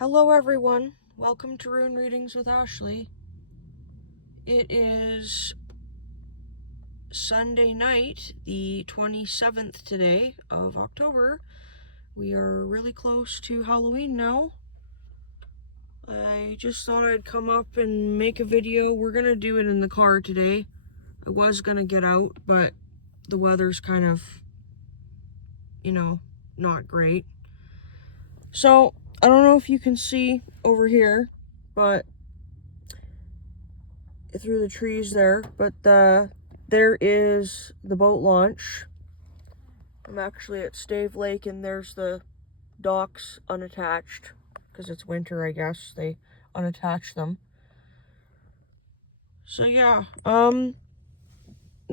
Hello everyone, welcome to Rune Readings with Ashley. It is Sunday night, the 27th today of October. We are really close to Halloween now. I just thought I'd come up and make a video. We're gonna do it in the car today. I was gonna get out, but the weather's kind of, not great. So, I don't know if you can see over here, but through the trees there, but there is the boat launch. I'm actually at Stave Lake, and there's the docks unattached because it's winter, I guess they unattach them. So yeah,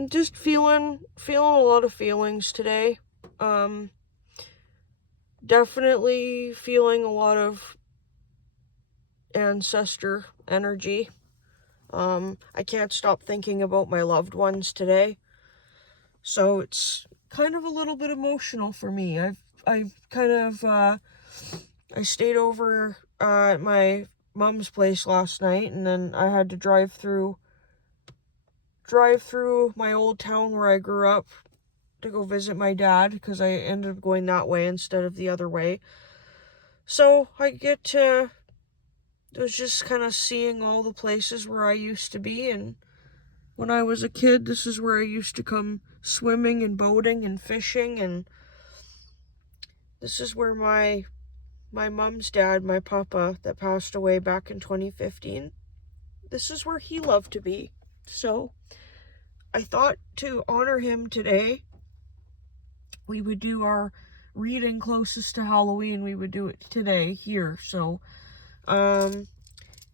just feeling a lot of feelings today. Definitely feeling a lot of ancestor energy. I can't stop thinking about my loved ones today. So it's kind of a little bit emotional for me. I've kind of, I stayed over at my mom's place last night, and then I had to drive through my old town where I grew up to go visit my dad, because I ended up going that way instead of the other way. So I was just kind of seeing all the places where I used to be, and when I was a kid, this is where I used to come swimming and boating and fishing, and this is where my mom's dad, my papa, that passed away back in 2015, this is where he loved to be. So I thought to honor him today, we would do our reading closest to Halloween. We would do it today here. So,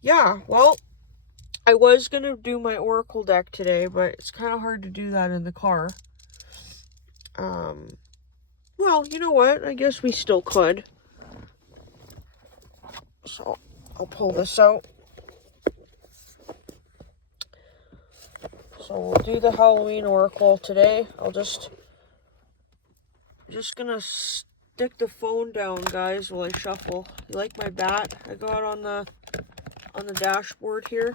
yeah, well, I was going to do my oracle deck today, but it's kind of hard to do that in the car. Well, you know what? I guess we still could. So, I'll pull this out. So we'll do the Halloween oracle today. Just gonna stick the phone down, guys, while I shuffle. You like my bat I got on the dashboard here?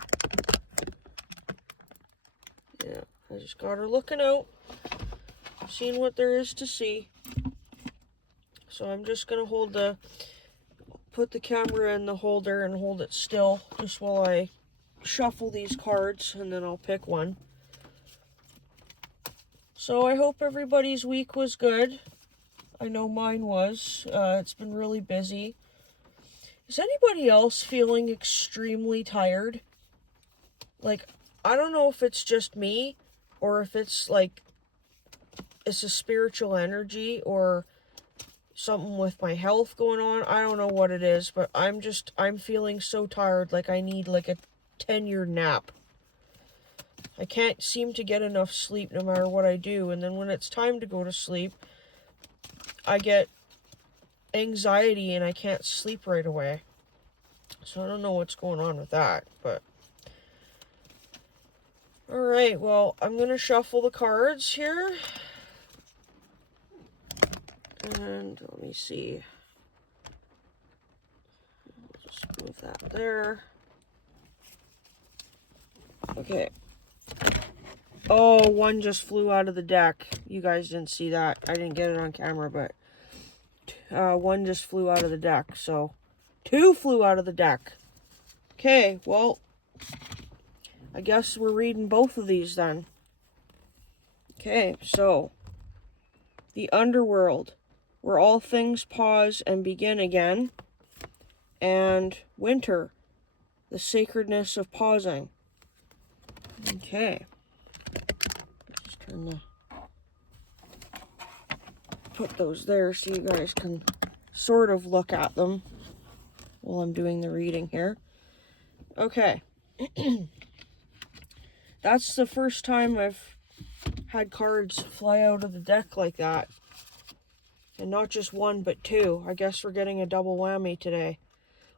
Yeah, I just got her looking out, seeing what there is to see. So I'm just gonna put the camera in the holder and hold it still just while I shuffle these cards, and then I'll pick one. So I hope everybody's week was good. I know mine was. It's been really busy. Is anybody else feeling extremely tired? Like, I don't know if it's just me, or if it's like, it's a spiritual energy, or something with my health going on. I don't know what it is, but I'm feeling so tired, like I need like a 10-year nap. I can't seem to get enough sleep no matter what I do, and then when it's time to go to sleep, I get anxiety and I can't sleep right away. So I don't know what's going on with that, but alright, well, I'm going to shuffle the cards here. And let me see. I'll just move that there. Okay. Oh, one just flew out of the deck. You guys didn't see that. I didn't get it on camera, but one just flew out of the deck. So, two flew out of the deck. Okay, well, I guess we're reading both of these then. Okay, so, the underworld, where all things pause and begin again, and winter, the sacredness of pausing. Okay. Just put those there so you guys can sort of look at them while I'm doing the reading here. Okay. That's the first time I've had cards fly out of the deck like that. And not just one, but two. I guess we're getting a double whammy today.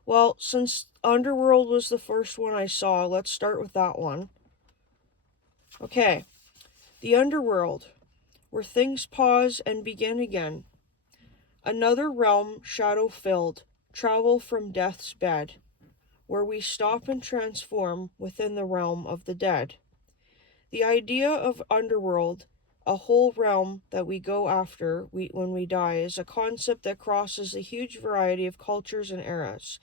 Well, since Underworld was the first one I saw, let's start with that one. Okay. The Underworld, where things pause and begin again. Another realm shadow-filled, travel from death's bed, where we stop and transform within the realm of the dead. The idea of underworld, a whole realm that we go after when we die, is a concept that crosses a huge variety of cultures and eras.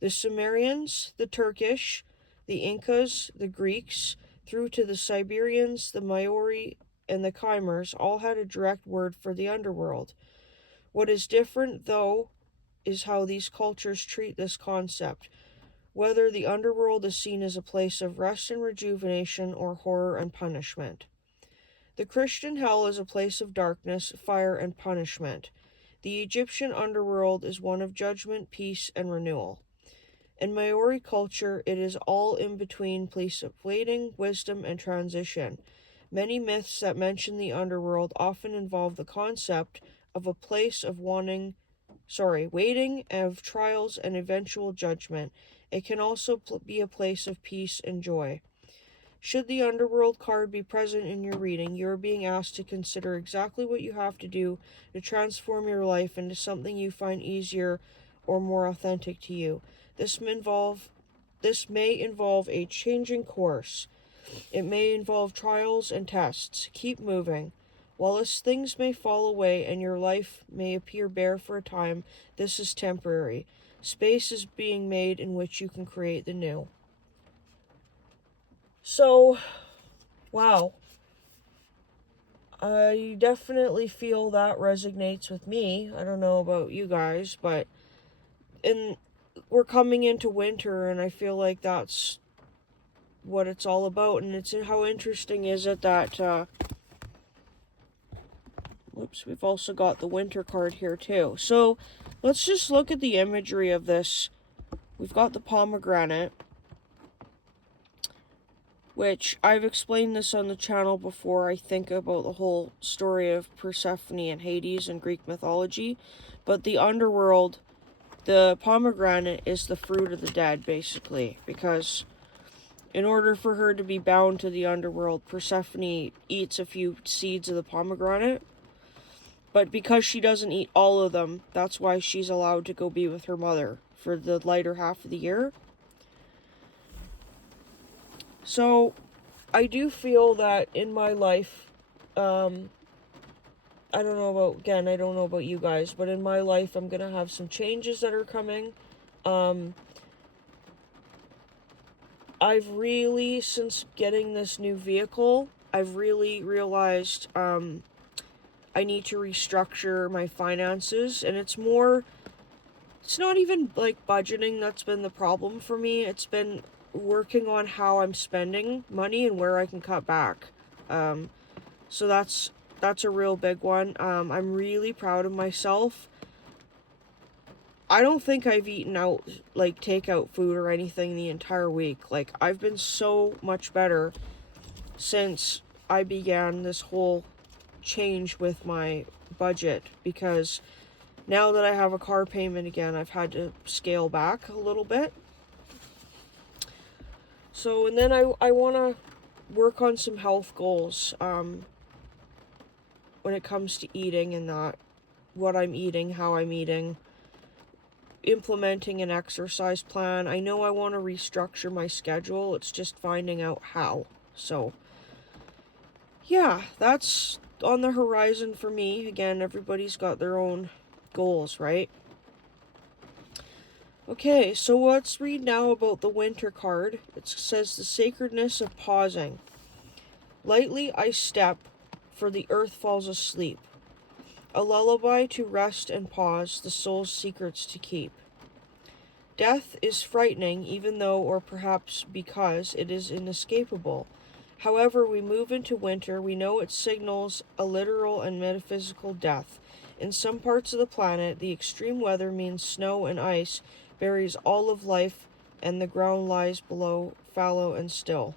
The Sumerians, the Turkish, the Incas, the Greeks, through to the Siberians, the Maori, and the Khmers all had a direct word for the underworld. What is different, though, is how these cultures treat this concept, whether the underworld is seen as a place of rest and rejuvenation or horror and punishment. The Christian hell is a place of darkness, fire, and punishment. The Egyptian underworld is one of judgment, peace, and renewal. In Maori culture, it is all in between place of waiting, wisdom, and transition. Many myths that mention the underworld often involve the concept of a place of waiting, of trials and eventual judgment. It can also be a place of peace and joy. Should the underworld card be present in your reading, you are being asked to consider exactly what you have to do to transform your life into something you find easier or more authentic to you. This may involve a changing course. It may involve trials and tests. Keep moving. While as things may fall away and your life may appear bare for a time, this is temporary. Space is being made in which you can create the new. So, wow. I definitely feel that resonates with me. I don't know about you guys, but we're coming into winter, and I feel like that's what it's all about. And it's how interesting is it that we've also got the winter card here too. So let's just look at the imagery of this. We've got the pomegranate, which I've explained this on the channel before, I think, about the whole story of Persephone and Hades in Greek mythology. But the underworld, the pomegranate is the fruit of the dead, basically, because in order for her to be bound to the underworld, Persephone eats a few seeds of the pomegranate. But because she doesn't eat all of them, that's why she's allowed to go be with her mother for the lighter half of the year. So, I do feel that in my life, I don't know about you guys, but in my life, I'm going to have some changes that are coming. I've really, since getting this new vehicle, I've really realized, I need to restructure my finances, and it's not even like budgeting that's been the problem for me. It's been working on how I'm spending money and where I can cut back. So that's a real big one. I'm really proud of myself. I don't think I've eaten out, like, takeout food or anything the entire week. Like, I've been so much better since I began this whole change with my budget, because now that I have a car payment again, I've had to scale back a little bit. So, and then I want to work on some health goals when it comes to eating, and that what I'm eating, how I'm eating, implementing an exercise plan. I know I want to restructure my schedule. It's just finding out how. So, yeah, that's on the horizon for me. Again, everybody's got their own goals, right? Okay, so let's read now about the winter card. It says the sacredness of pausing. Lightly I step, for the earth falls asleep. A lullaby to rest and pause, the soul's secrets to keep. Death is frightening, even though, or perhaps because, it is inescapable. However, we move into winter, we know it signals a literal and metaphysical death. In some parts of the planet, the extreme weather means snow and ice buries all of life, and the ground lies below fallow and still.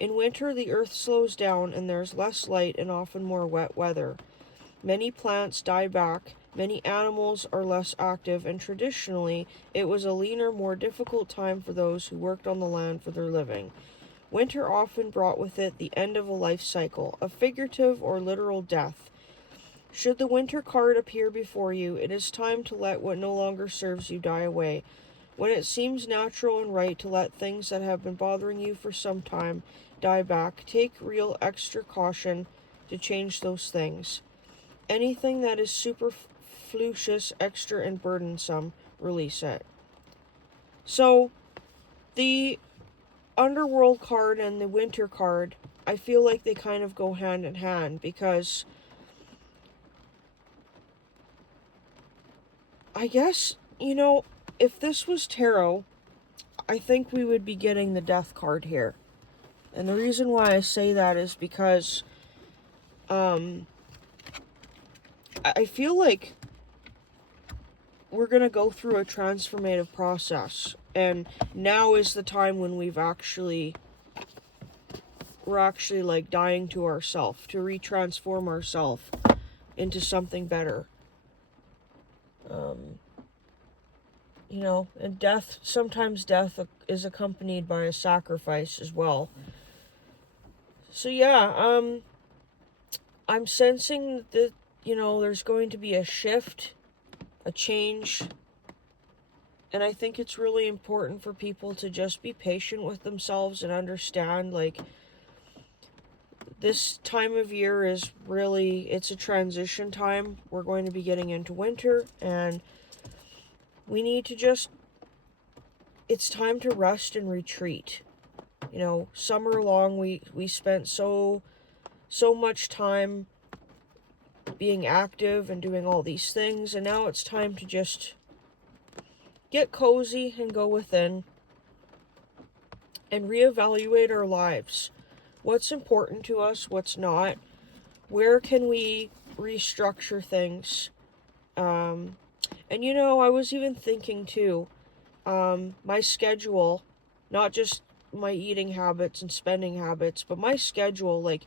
In winter, the earth slows down, and there's less light and often more wet weather. Many plants die back, many animals are less active, and traditionally, it was a leaner, more difficult time for those who worked on the land for their living. Winter often brought with it the end of a life cycle, a figurative or literal death. Should the winter card appear before you, it is time to let what no longer serves you die away. When it seems natural and right to let things that have been bothering you for some time die back, take real extra caution to change those things. Anything that is superfluous, extra, and burdensome, release it. So, the Underworld card and the Winter card, I feel like they kind of go hand in hand, because I guess, if this was tarot, I think we would be getting the Death card here. And the reason why I say that is because I feel like we're going to go through a transformative process. And now is the time when we're actually like dying to ourselves, to retransform ourselves into something better. And sometimes death is accompanied by a sacrifice as well. So yeah, I'm sensing that, there's going to be a shift, a change. And I think it's really important for people to just be patient with themselves and understand, like, this time of year is really, it's a transition time. We're going to be getting into winter, and we need to it's time to rest and retreat. Summer long, we spent so much time being active and doing all these things, and now it's time to just get cozy and go within and reevaluate our lives. What's important to us, what's not, where can we restructure things. And I was even thinking too, my schedule, not just my eating habits and spending habits, but my schedule, like,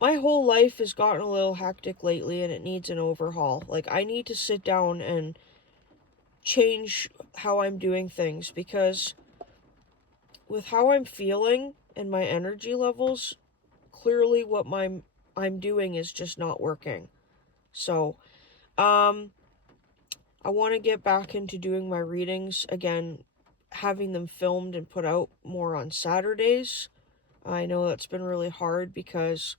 my whole life has gotten a little hectic lately, and it needs an overhaul. Like, I need to sit down and change how I'm doing things, because with how I'm feeling and my energy levels, clearly what I'm doing is just not working. So, I want to get back into doing my readings again, having them filmed and put out more on Saturdays. I know that's been really hard because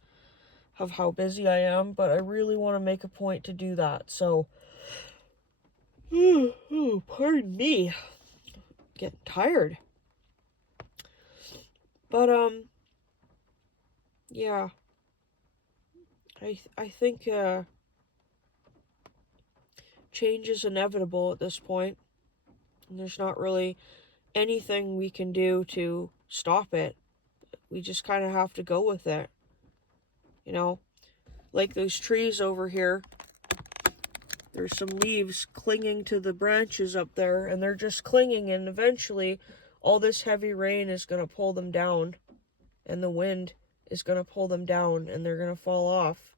of how busy I am, but I really want to make a point to do that. So, pardon me, getting tired. But yeah, I think change is inevitable at this point, and there's not really anything we can do to stop it. We just kind of have to go with it. Like those trees over here, there's some leaves clinging to the branches up there, and they're just clinging, and eventually all this heavy rain is going to pull them down, and the wind is going to pull them down, and they're going to fall off.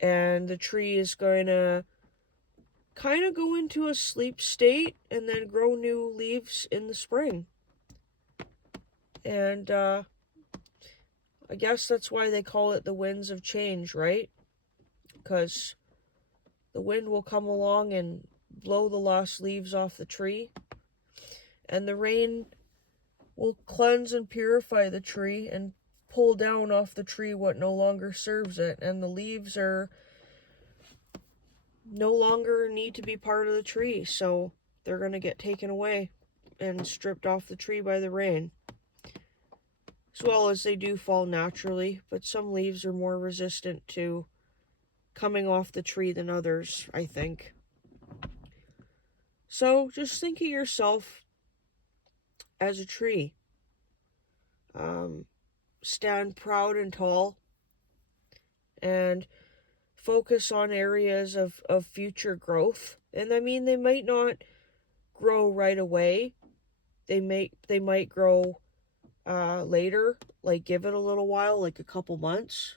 And the tree is going to kind of go into a sleep state and then grow new leaves in the spring. And I guess that's why they call it the winds of change, right? Because the wind will come along and blow the last leaves off the tree, and the rain will cleanse and purify the tree and pull down off the tree what no longer serves it, and the leaves are no longer need to be part of the tree, so they're going to get taken away and stripped off the tree by the rain. As well as they do fall naturally, but some leaves are more resistant to coming off the tree than others, I think. So just think of yourself as a tree. Stand proud and tall, and focus on areas of future growth. And I mean, they might not grow right away. They might grow later, like give it a little while, like a couple months.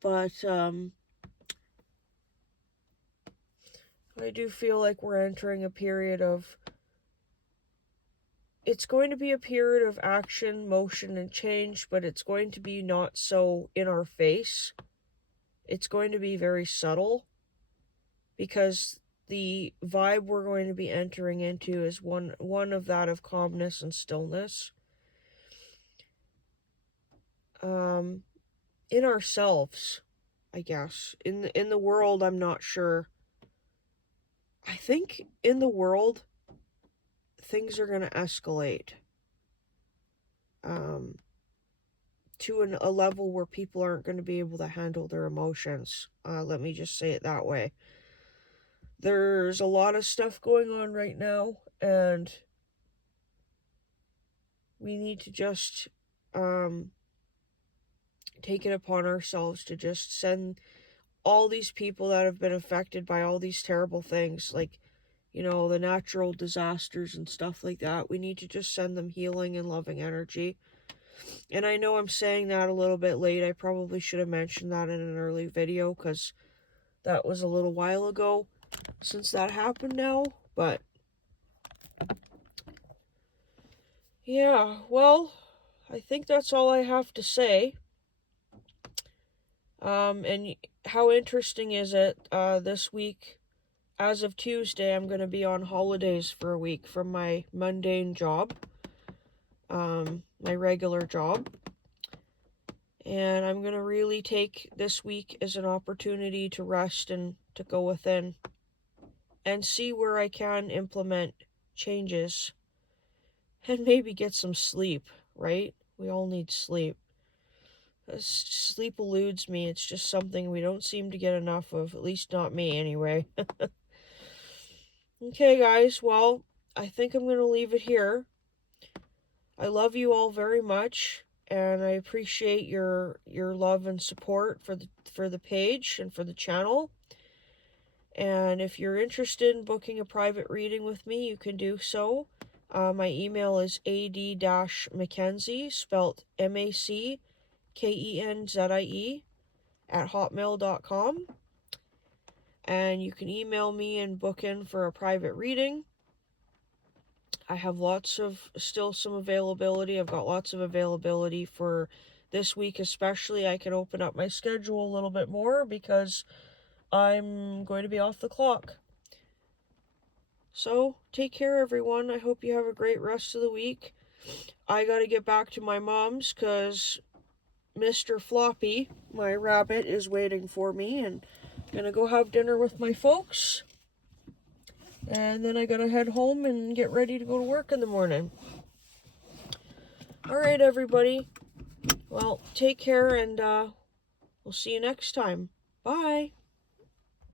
But I do feel like we're entering a period of, it's going to be a period of action, motion, and change, but it's going to be not so in our face. it's going to be very subtle, because the vibe we're going to be entering into is one of that of calmness and stillness. In ourselves, I guess. In the world, I'm not sure. I think in the world, things are going to escalate to a level where people aren't going to be able to handle their emotions. Let me just say it that way. There's a lot of stuff going on right now, and we need to just take it upon ourselves to just send all these people that have been affected by all these terrible things, like, you know, the natural disasters and stuff like that. We need to just send them healing and loving energy. And I know I'm saying that a little bit late. I probably should have mentioned that in an early video, because that was a little while ago since that happened now. But yeah, well, I think that's all I have to say. And how interesting is it, this week, as of Tuesday, I'm going to be on holidays for a week from my mundane job, my regular job. And I'm going to really take this week as an opportunity to rest and to go within and see where I can implement changes and maybe get some sleep, right? We all need sleep. Sleep eludes me. It's just something we don't seem to get enough of, at least not me anyway. Okay, guys, well, I think I'm going to leave it here. I love you all very much, and I appreciate your love and support for the page and for the channel. And if you're interested in booking a private reading with me, you can do so. My email is ad-mackenzie, spelled MACKENZIE, @hotmail.com. And you can email me and book in for a private reading. I have still some availability. I've got lots of availability for this week especially. I can open up my schedule a little bit more because I'm going to be off the clock. So, take care, everyone. I hope you have a great rest of the week. I gotta get back to my mom's because Mr. Floppy, my rabbit, is waiting for me, and I'm gonna go have dinner with my folks. And then I gotta head home and get ready to go to work in the morning. Alright, everybody. Well, take care, and we'll see you next time. Bye.